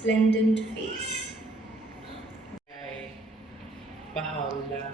resplendent face. Baha'u'llah.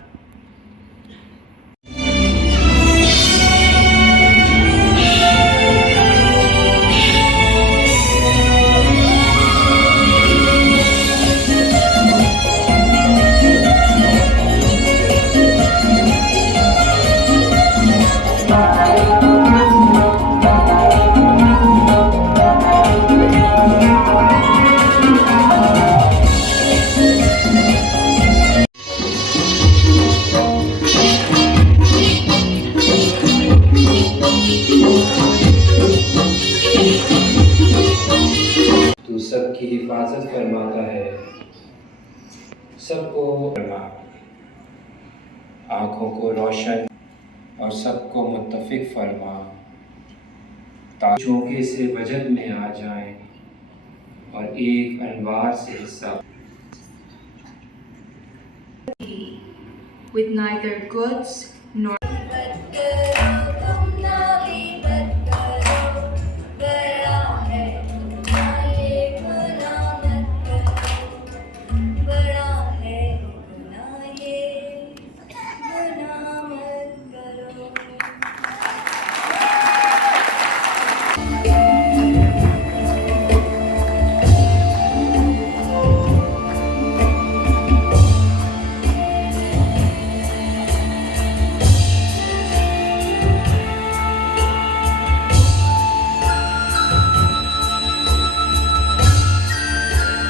तू सबकी हिफाजत फरमाता है, सबको फरमा, आँखों को रोशन और सबको मुत्तफिक फरमा, ताकि झोंके से वजद में आ जाएं और एक अनवार से हिस्सा With neither goods nor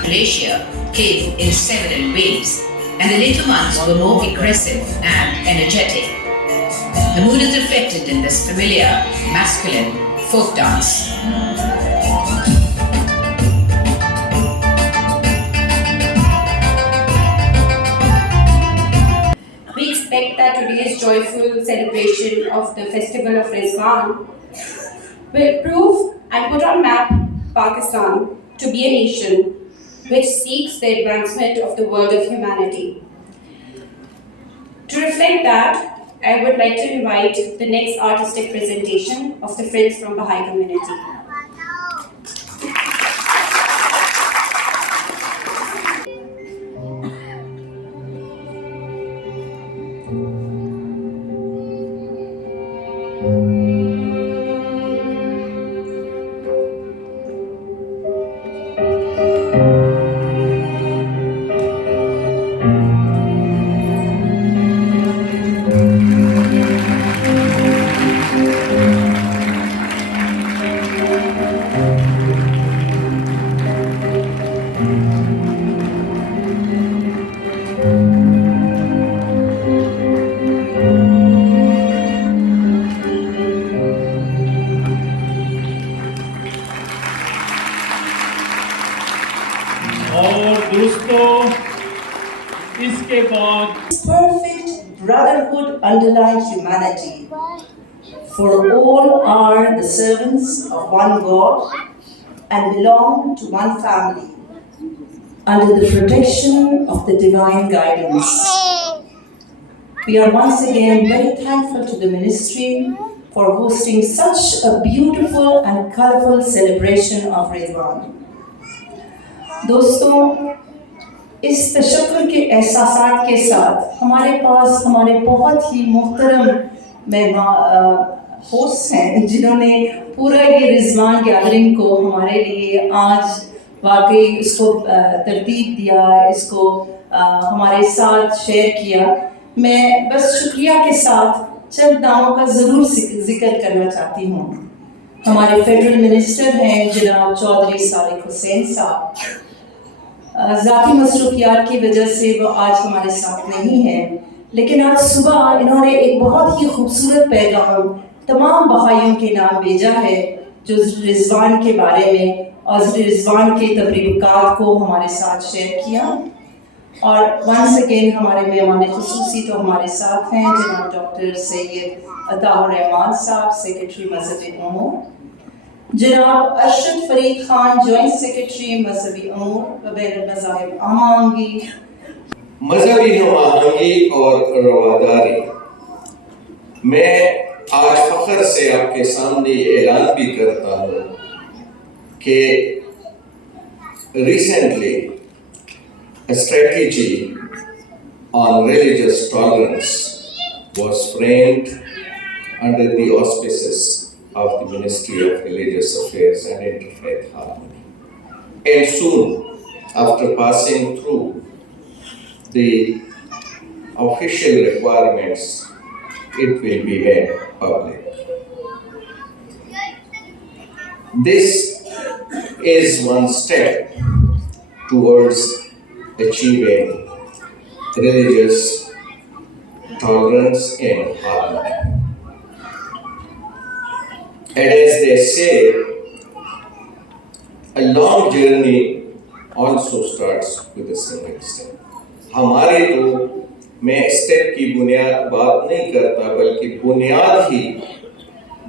Malaysia came in several waves, and the later months were more aggressive and energetic. The mood is reflected in this familiar masculine folk dance. We expect that today's joyful celebration of the Festival of Rizwan will prove and put on map Pakistan to be a nation which seeks the advancement of the world of humanity. To reflect that, I would like to invite the next artistic presentation of the Friends from Baha'i Community. और दोस्तों इसके बाद perfect brotherhood underlying humanity. For all are the servants of one God and belong to one family under the protection of the divine guidance. We are once again very thankful to the ministry for hosting such a beautiful and colorful celebration of Rizwan. दोस्तों, इस तशक्कुर के एहसासात के साथ हमारे पास हमारे बहुत ही मुहतरम होस्ट हैं जिन्होंने पूरा ये रिजवान गैदरिंग को हमारे लिए आज वाकई इसको तरतीब दिया, इसको हमारे साथ शेयर किया। मैं बस शुक्रिया के साथ चंद नामों का ज़रूर जिक्र करना चाहती हूँ। हमारे फेडरल मिनिस्टर हैं जनाब चौधरी सालिक हुसैन साहब। ज़ाती मसरूफियात की वजह से वो आज हमारे साथ नहीं हैं, लेकिन आज सुबह इन्होंने एक बहुत ही खूबसूरत पैगाम तमाम बहाइयों के नाम भेजा है जो रिजवान के बारे में और रिजवान के तबरीकात को हमारे साथ शेयर किया। और वंस अगेन हमारे मेहमान खुसूसी तो हमारे साथ हैं जनाब डॉक्टर सैयद अताउर रहमान साहब, सेक्रेटरी मजहबी उमूर, जनाब अरशद फरीद खान, जॉइंट सेक्रेटरी मजहबी उमूर व बैन मज़ाहिब आहंगी। मजहबी आहंगी और रवादारी, मैं आज फख्र से आपके सामने ऐलान भी करता हूँ कि recently, a strategy on religious tolerance was framed under the auspices of the Ministry of Religious Affairs and Interfaith Harmony. And soon, after passing through the official requirements, it will be made public. This is one step towards achieving religious tolerance and harmony. And as they say, a long journey also starts with a single step. हमारे तो मैं स्टेप की बुनियाद बात नहीं करता, बल्कि बुनियाद ही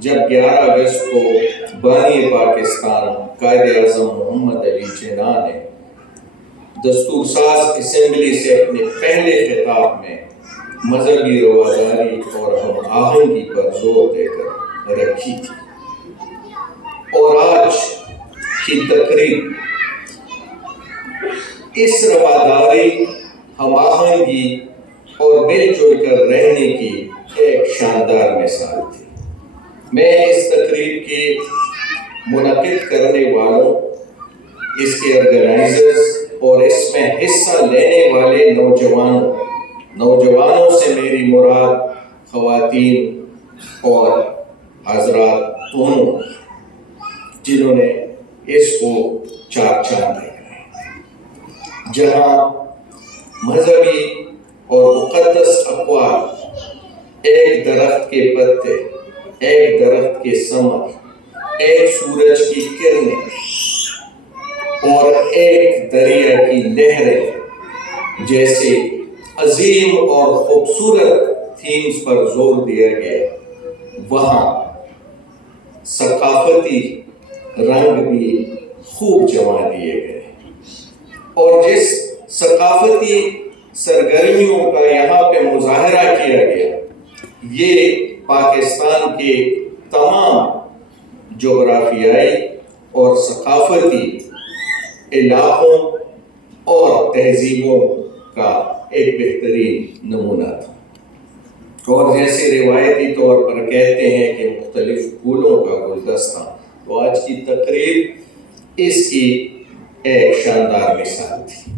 जब 11 अगस्त को बानी पाकिस्तान कायद-ए-आज़म मोहम्मद अली जिन्ना ने दस्तूर साज असेंबली से अपने पहले खिताब में मजहबी रवादारी और हम आहंगी पर जोर देकर रखी थी, और आज की तकरीब इस रवादारी, हम आहंगी और मिलजुल कर रहने की एक शानदार मिसाल थी। मैं इस तकरीब के मुनक़िद करने वालों, इसके ऑर्गेनाइजर्स और इसमें हिस्सा लेने वाले नौजवानों से मेरी मुराद ख़वातीन और हज़रात दोनों, जिन्होंने इसको चार चांद लगाए। जहाँ मजहबी और मुक़द्दस अक़वाल, एक दरख्त के पत्ते, एक दरख्त के समर, एक सूरज की किरणें और एक दरिया की लहरें जैसे अजीम और खूबसूरत थीम्स पर जोर दिया गया, वहाँ सकाफती रंग भी खूब जमा दिए गए। और जिस सकाफती सरगर्मियों का यहाँ पे मुजाहरा किया गया, ये पाकिस्तान के तमाम जोग्राफियाई और सकाफती इलाकों और तहजीबों का एक बेहतरीन नमूना था। और जैसे रिवायती तौर पर कहते हैं कि मुख्तलिफ फूलों का गुलदस्ता, तो आज की तकरीब इसकी एक शानदार मिसाल थी।